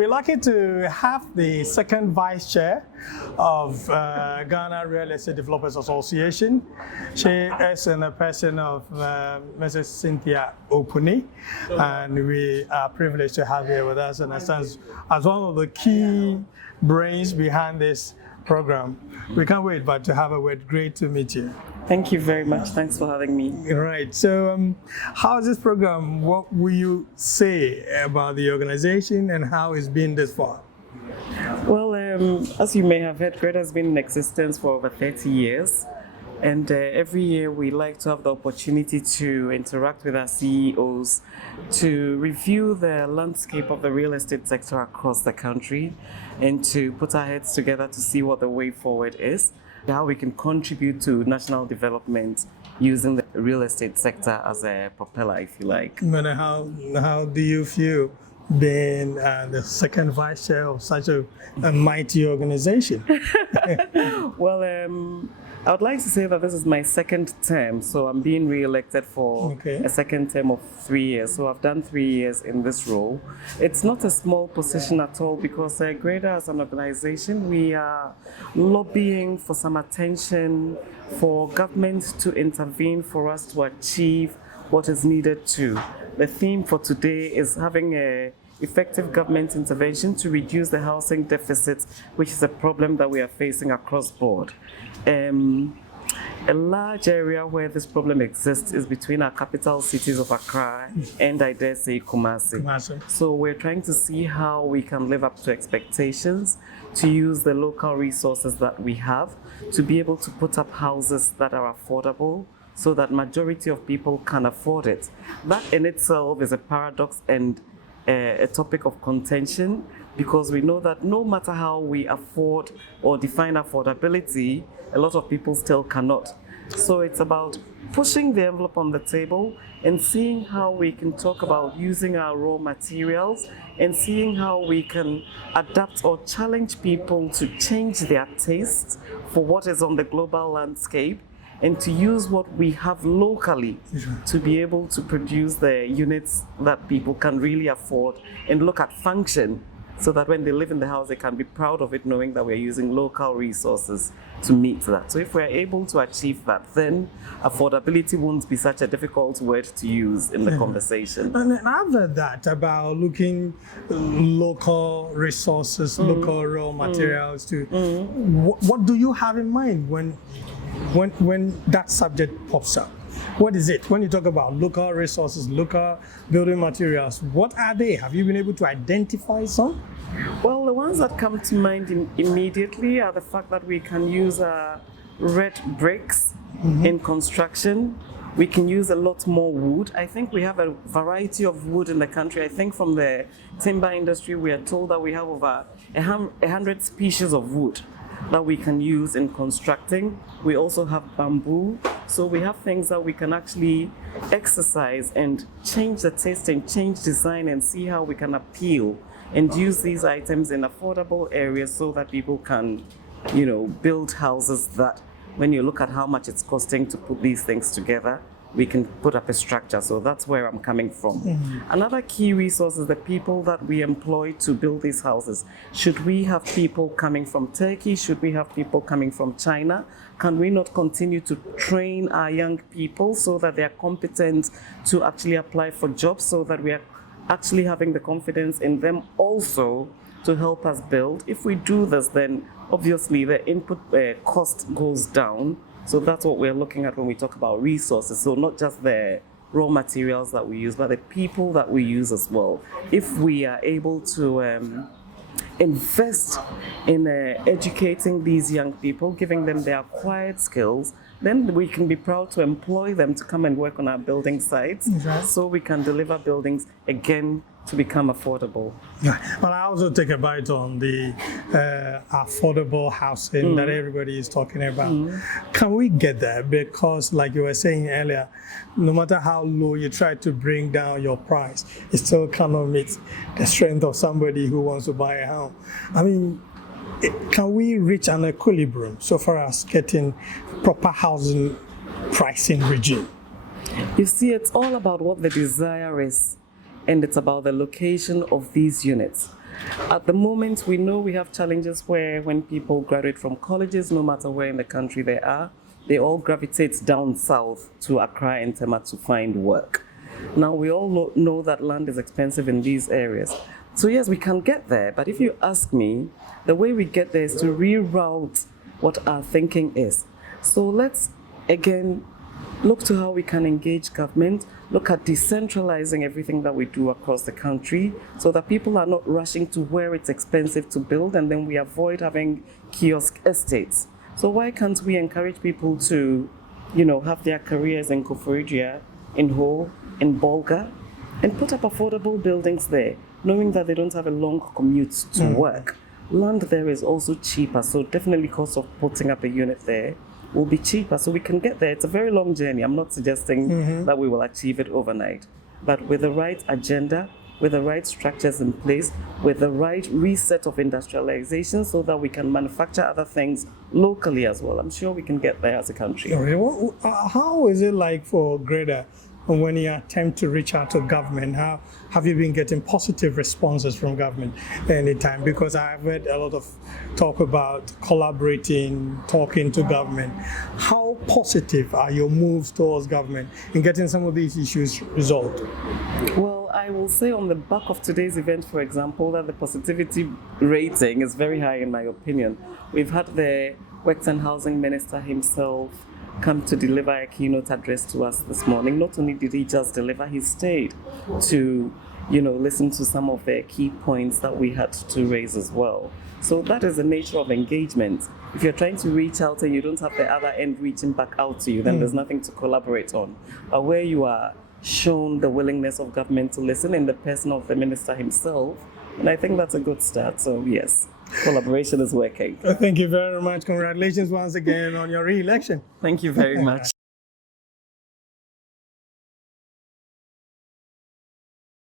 we're lucky to have the second vice chair of Ghana Real Estate Developers Association. She is in a person of Mrs. Cynthia Opuni, and we are privileged to have her with us and as one of the key brains behind this program. We can't wait but to have a word. Great to meet you. Thank you very much. Thanks for having me. Right. So how is this program? What will you say about the organization and how it's been this far? Well, as you may have heard, GREDA has been in existence for over 30 years. And every year we like to have the opportunity to interact with our CEOs to review the landscape of the real estate sector across the country and to put our heads together to see what the way forward is, how we can contribute to national development using the real estate sector as a propeller, if you like. And how do you feel being the second vice chair of such a mighty organization? Well, I would like to say that this is my second term, so I'm being re-elected for a second term of 3 years. So I've done 3 years in this role. It's not a small position at all because GREDA as an organization, we are lobbying for some attention for government to intervene for us to achieve what is needed to. The theme for today is having a effective government intervention to reduce the housing deficit, which is a problem that we are facing across board. A large area where this problem exists is between our capital cities of Accra and, I dare say, Kumasi. So we're trying to see how we can live up to expectations, to use the local resources that we have, to be able to put up houses that are affordable, so that majority of people can afford it. That in itself is a paradox and a topic of contention, because we know that no matter how we afford or define affordability, a lot of people still cannot. So it's about pushing the envelope on the table and seeing how we can talk about using our raw materials and seeing how we can adapt or challenge people to change their taste for what is on the global landscape, and to use what we have locally to be able to produce the units that people can really afford and look at function, so that when they live in the house, they can be proud of it, knowing that we're using local resources to meet that. So if we're able to achieve that, then affordability won't be such a difficult word to use in the conversation. And I've heard that about looking local resources, local raw materials to. What do you have in mind when that subject pops up? What is it? When you talk about local resources, local building materials, what are they? Have you been able to identify some? Well, the ones that come to mind immediately are the fact that we can use red bricks in construction. We can use a lot more wood. I think we have a variety of wood in the country. I think from the timber industry, we are told that we have over 100 species of wood that we can use in constructing. We also have bamboo. So we have things that we can actually exercise and change the taste and change design and see how we can appeal and use these items in affordable areas so that people can, build houses that when you look at how much it's costing to put these things together, we can put up a structure. So that's where I'm coming from. Another key resource is the people that we employ to build these houses. Should we have people coming from Turkey? Should we have people coming from China? Can we not continue to train our young people so that they are competent to actually apply for jobs, so that we are actually having the confidence in them also to help us build? If we do this, then obviously the input cost goes down. So that's what we're looking at when we talk about resources. So not just the raw materials that we use, but the people that we use as well. If we are able to invest in educating these young people, giving them their acquired skills, then we can be proud to employ them to come and work on our building sites, so we can deliver buildings again to become affordable. Yeah, well, I also take a bite on the affordable housing that everybody is talking about. Can we get there? Because like you were saying earlier, no matter how low you try to bring down your price, it still cannot meet the strength of somebody who wants to buy a home. I mean, can we reach an equilibrium so far as getting proper housing pricing regime? You see, it's all about what the desire is, and it's about the location of these units. At the moment, we know we have challenges where when people graduate from colleges, no matter where in the country they are, they all gravitate down south to Accra and Tema to find work. Now, we all know that land is expensive in these areas. So yes, we can get there, but if you ask me, the way we get there is to reroute what our thinking is. So let's, again, look to how we can engage government, look at decentralizing everything that we do across the country so that people are not rushing to where it's expensive to build, and then we avoid having kiosk estates. So why can't we encourage people to, have their careers in Koforidua, in Ho, in Bolga, and put up affordable buildings there, knowing that they don't have a long commute to work. Land there is also cheaper, so definitely cost of putting up a unit there will be cheaper, so we can get there. It's a very long journey. I'm not suggesting that we will achieve it overnight, but with the right agenda, with the right structures in place, with the right reset of industrialization so that we can manufacture other things locally as well, I'm sure we can get there as a country. How is it like for GREDA when you attempt to reach out to government? How have you been getting positive responses from government anytime? Because I've heard a lot of talk about collaborating, talking to government. How positive are your moves towards government in getting some of these issues resolved? Well, I will say on the back of today's event, for example, that the positivity rating is very high in my opinion. We've had the Works and Housing Minister himself come to deliver a keynote address to us this morning. Not only did he just deliver, he stayed to, listen to some of the key points that we had to raise as well. So that is the nature of engagement. If you're trying to reach out and you don't have the other end reaching back out to you, then there's nothing to collaborate on. But where you are shown the willingness of government to listen in the person of the minister himself, and I think that's a good start. So yes, collaboration is working. Thank you very much. Congratulations once again on your re-election. Thank you very much.